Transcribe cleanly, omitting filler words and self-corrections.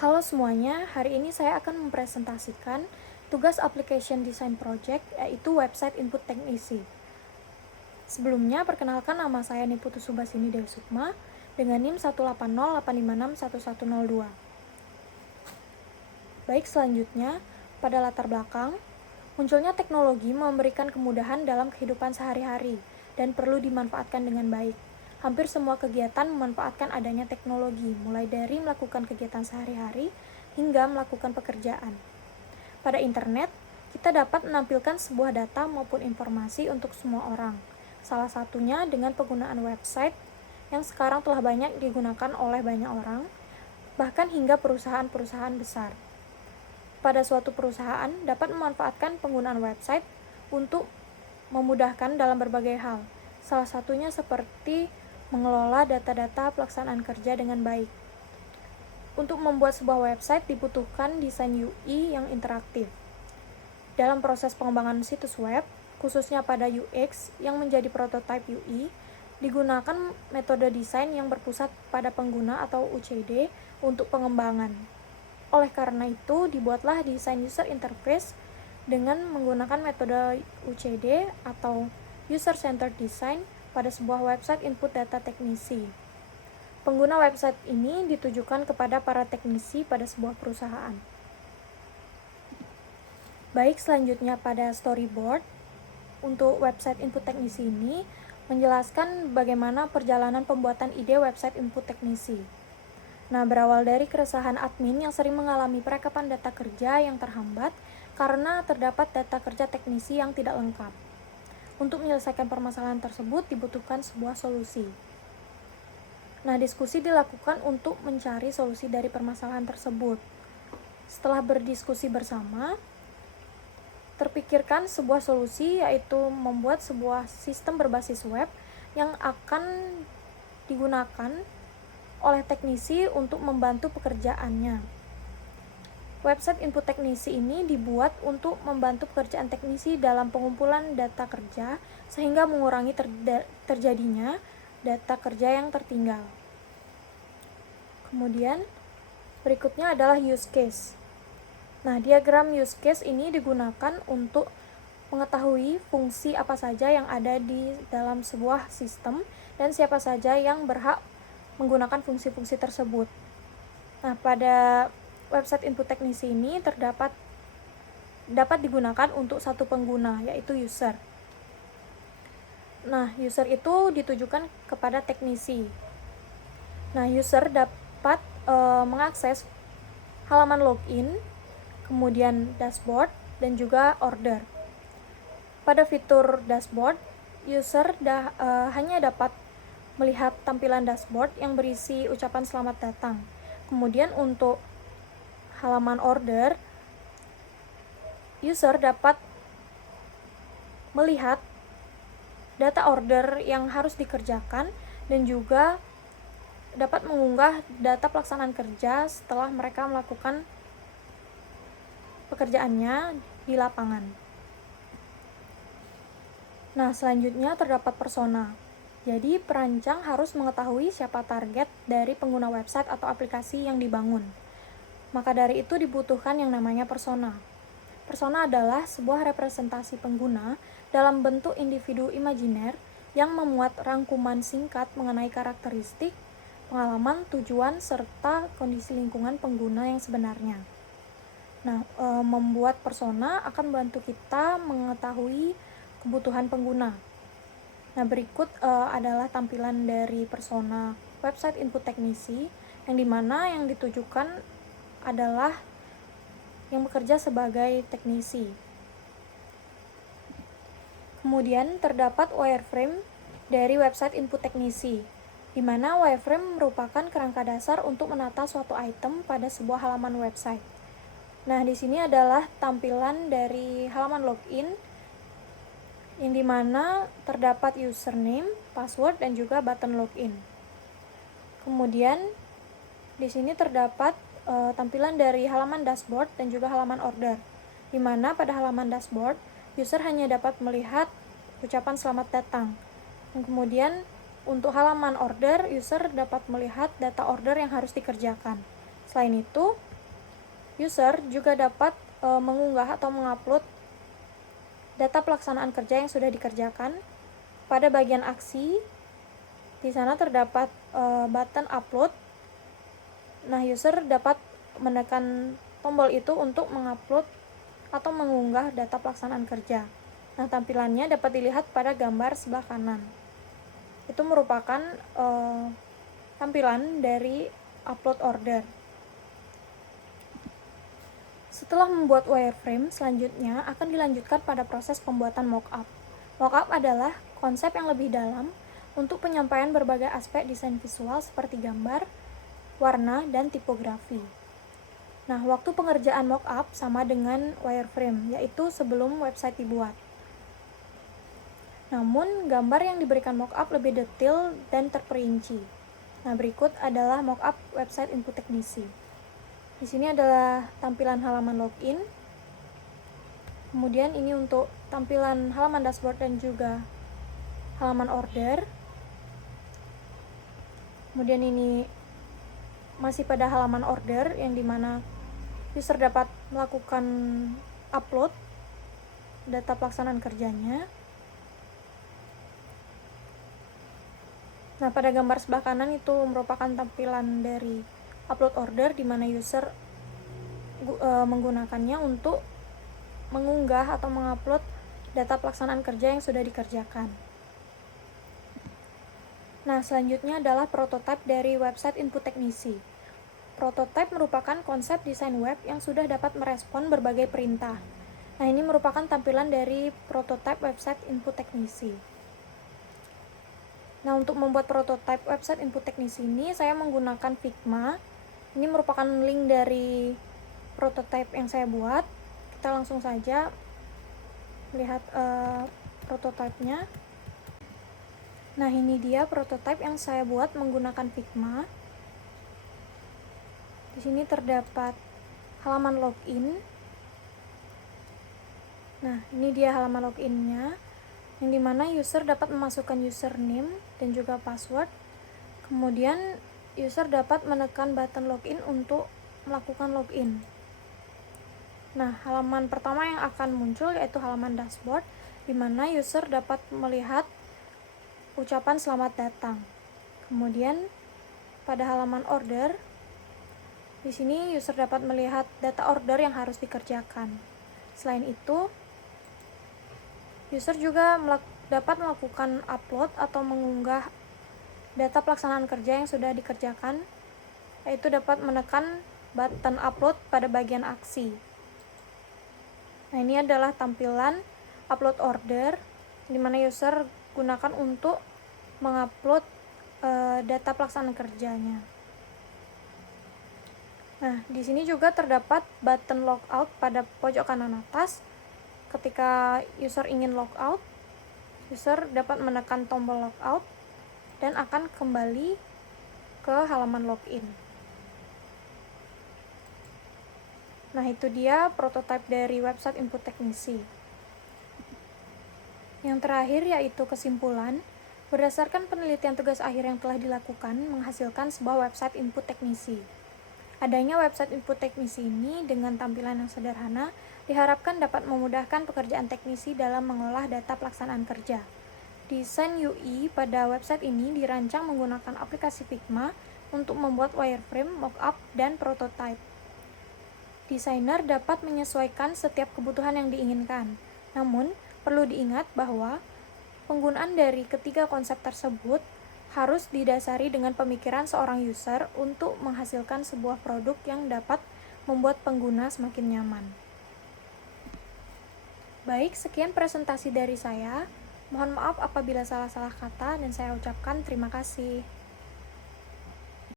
Halo semuanya, hari ini saya akan mempresentasikan tugas Application Design Project, yaitu website input teknisi. Sebelumnya, perkenalkan nama saya Niputu Subasini Dewi Sukma dengan NIM 18085611102. Baik, selanjutnya, pada latar belakang, munculnya teknologi memberikan kemudahan dalam kehidupan sehari-hari dan perlu dimanfaatkan dengan baik. Hampir semua kegiatan memanfaatkan adanya teknologi, mulai dari melakukan kegiatan sehari-hari hingga melakukan pekerjaan. Pada internet, kita dapat menampilkan sebuah data maupun informasi untuk semua orang. Salah satunya dengan penggunaan website yang sekarang telah banyak digunakan oleh banyak orang, bahkan hingga perusahaan-perusahaan besar. Pada suatu perusahaan dapat memanfaatkan penggunaan website untuk memudahkan dalam berbagai hal. Salah satunya seperti mengelola data-data pelaksanaan kerja dengan baik. Untuk membuat sebuah website dibutuhkan desain UI yang interaktif. Dalam proses pengembangan situs web, khususnya pada UX yang menjadi prototipe UI, digunakan metode desain yang berpusat pada pengguna atau UCD untuk pengembangan. Oleh karena itu, dibuatlah desain user interface dengan menggunakan metode UCD atau User Centered Design pada sebuah website input data teknisi. Pengguna website ini ditujukan kepada para teknisi pada sebuah perusahaan. Baik, selanjutnya pada storyboard, untuk website input teknisi ini menjelaskan bagaimana perjalanan pembuatan ide website input teknisi. Nah, berawal dari keresahan admin yang sering mengalami perekapan data kerja yang terhambat karena terdapat data kerja teknisi yang tidak lengkap. Untuk menyelesaikan permasalahan tersebut dibutuhkan sebuah solusi. Nah, diskusi dilakukan untuk mencari solusi dari permasalahan tersebut. Setelah berdiskusi bersama, terpikirkan sebuah solusi, yaitu membuat sebuah sistem berbasis web yang akan digunakan oleh teknisi untuk membantu pekerjaannya. Website input teknisi ini dibuat untuk membantu pekerjaan teknisi dalam pengumpulan data kerja sehingga mengurangi terjadinya data kerja yang tertinggal. Kemudian berikutnya adalah use case. Nah, diagram use case ini digunakan untuk mengetahui fungsi apa saja yang ada di dalam sebuah sistem dan siapa saja yang berhak menggunakan fungsi-fungsi tersebut. Nah, pada website input teknisi ini dapat digunakan untuk satu pengguna, yaitu user. Nah, user itu ditujukan kepada teknisi. Nah, user dapat mengakses halaman login, kemudian dashboard, dan juga order. Pada fitur dashboard, user hanya dapat melihat tampilan dashboard yang berisi ucapan selamat datang. Kemudian untuk halaman order, user dapat melihat data order yang harus dikerjakan dan juga dapat mengunggah data pelaksanaan kerja setelah mereka melakukan pekerjaannya di lapangan. Nah, selanjutnya terdapat persona. Jadi, perancang harus mengetahui siapa target dari pengguna website atau aplikasi yang dibangun. Maka dari itu dibutuhkan yang namanya persona. Persona adalah sebuah representasi pengguna dalam bentuk individu imajiner yang memuat rangkuman singkat mengenai karakteristik, pengalaman, tujuan, serta kondisi lingkungan pengguna yang sebenarnya. Nah, membuat persona akan membantu kita mengetahui kebutuhan pengguna. Nah, berikut adalah tampilan dari persona website input teknisi, yang dimana yang ditujukan adalah yang bekerja sebagai teknisi. Kemudian terdapat wireframe dari website input teknisi, di mana wireframe merupakan kerangka dasar untuk menata suatu item pada sebuah halaman website. Nah, di sini adalah tampilan dari halaman login, yang dimana terdapat username, password, dan juga button login. Kemudian di sini terdapat tampilan dari halaman dashboard dan juga halaman order, di mana pada halaman dashboard user hanya dapat melihat ucapan selamat datang. Dan kemudian untuk halaman order, user dapat melihat data order yang harus dikerjakan. Selain itu, User juga dapat mengunggah atau mengupload data pelaksanaan kerja yang sudah dikerjakan. Pada bagian aksi, di sana terdapat button upload. Nah, user dapat menekan tombol itu untuk mengupload atau mengunggah data pelaksanaan kerja. Nah, tampilannya dapat dilihat pada gambar sebelah kanan. Itu merupakan tampilan dari upload order. Setelah membuat wireframe, selanjutnya akan dilanjutkan pada proses pembuatan mockup. Mockup adalah konsep yang lebih dalam untuk penyampaian berbagai aspek desain visual seperti gambar, warna, dan tipografi. Nah, waktu pengerjaan mockup sama dengan wireframe, yaitu sebelum website dibuat. Namun, gambar yang diberikan mockup lebih detail dan terperinci. Nah, berikut adalah mockup website input teknisi. Di sini adalah tampilan halaman login. Kemudian ini untuk tampilan halaman dashboard dan juga halaman order. Kemudian ini masih pada halaman order yang dimana user dapat melakukan upload data pelaksanaan kerjanya. Nah, pada gambar sebelah kanan itu merupakan tampilan dari upload order di mana user menggunakannya untuk mengunggah atau mengupload data pelaksanaan kerja yang sudah dikerjakan. Nah, selanjutnya adalah prototipe dari website input teknisi. Prototipe merupakan konsep desain web yang sudah dapat merespon berbagai perintah. Nah, ini merupakan tampilan dari prototipe website input teknisi. Nah, untuk membuat prototipe website input teknisi ini, saya menggunakan Figma. Ini merupakan link dari prototipe yang saya buat. Kita langsung saja lihat prototipenya. Nah, ini dia prototipe yang saya buat menggunakan Figma. Di sini terdapat halaman login. Nah, ini dia halaman loginnya, yang dimana user dapat memasukkan username dan juga password. Kemudian user dapat menekan button login untuk melakukan login. Nah, halaman pertama yang akan muncul yaitu halaman dashboard, di mana user dapat melihat ucapan selamat datang. Kemudian pada halaman order, di sini user dapat melihat data order yang harus dikerjakan. Selain itu, user juga dapat melakukan upload atau mengunggah data pelaksanaan kerja yang sudah dikerjakan, yaitu dapat menekan button upload pada bagian aksi. Nah, ini adalah tampilan upload order, di mana user gunakan untuk mengupload data pelaksanaan kerjanya. Nah, di sini juga terdapat button logout pada pojok kanan atas. Ketika user ingin logout, user dapat menekan tombol logout dan akan kembali ke halaman login. Nah, itu dia prototipe dari website input teknisi. Yang terakhir yaitu kesimpulan. Berdasarkan penelitian tugas akhir yang telah dilakukan menghasilkan sebuah website input teknisi. Adanya website input teknisi ini dengan tampilan yang sederhana diharapkan dapat memudahkan pekerjaan teknisi dalam mengolah data pelaksanaan kerja. Desain UI pada website ini dirancang menggunakan aplikasi Figma untuk membuat wireframe, mockup, dan prototipe. Desainer dapat menyesuaikan setiap kebutuhan yang diinginkan. Namun, perlu diingat bahwa penggunaan dari ketiga konsep tersebut harus didasari dengan pemikiran seorang user untuk menghasilkan sebuah produk yang dapat membuat pengguna semakin nyaman. Baik, sekian presentasi dari saya. Mohon maaf apabila salah-salah kata dan saya ucapkan terima kasih.